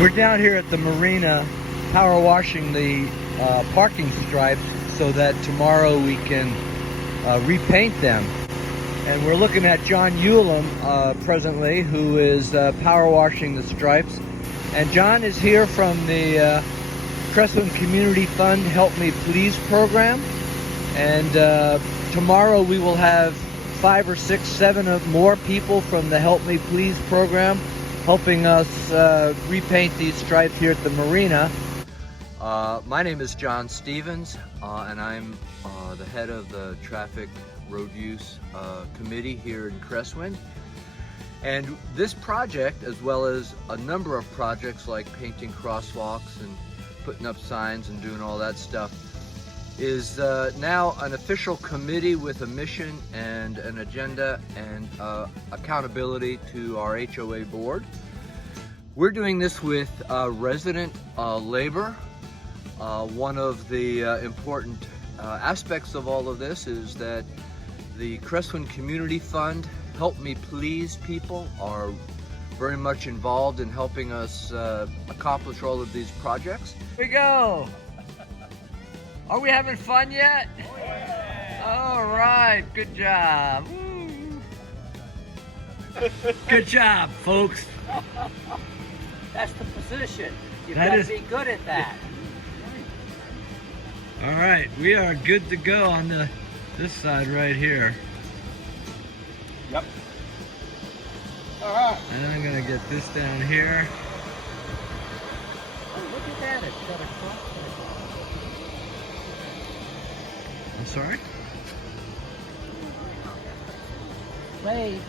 We're down here at the Marina power washing the parking stripes so that tomorrow we can repaint them. And we're looking at John Ulam presently, who is power washing the stripes. And John is here from the Cresswind Community Fund Help Me Please program. And tomorrow we will have 5 or 6, 7 more people from the Help Me Please program helping us repaint these stripes here at the Marina. My name is John Stevens, and I'm the head of the Traffic Road Use Committee here in Cresswind. And this project, as well as a number of projects like painting crosswalks and putting up signs and doing all that stuff, is now an official committee with a mission and an agenda and accountability to our HOA board. We're doing this with resident labor. One of the important aspects of all of this is that the Cresswind Community Fund Help Me Please people are very much involved in helping us accomplish all of these projects. Here we go! Are we having fun yet? Oh, yeah. All right, good job. Good job, folks. That's the position. You've got to be good at that. All right, we are good to go on this side right here. Yep. All right. And I'm gonna get this down here. Oh, look at that, it's got a cross. I'm sorry? Wait.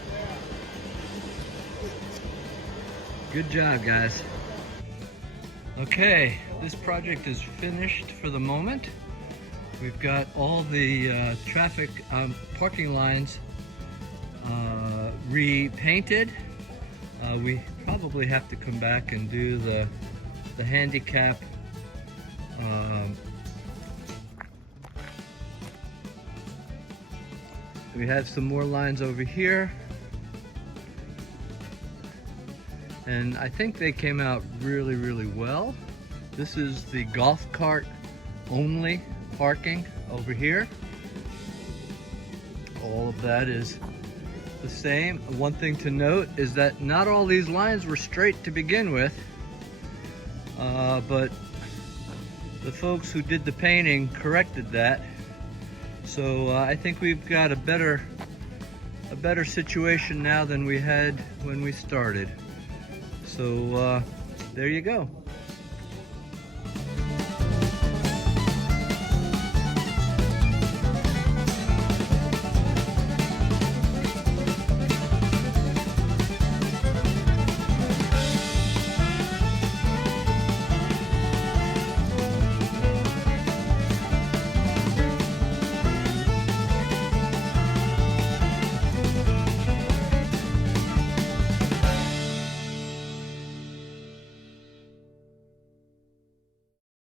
Good job, guys. Okay, this project is finished for the moment. We've got all the traffic parking lines repainted. We probably have to come back and do the handicap we have some more lines over here, and I think they came out really, really well. This is the golf cart only parking over here. All of that is the same. One thing to note is that not all these lines were straight to begin with, but the folks who did the painting corrected that. So I think we've got a better situation now than we had when we started. So there you go.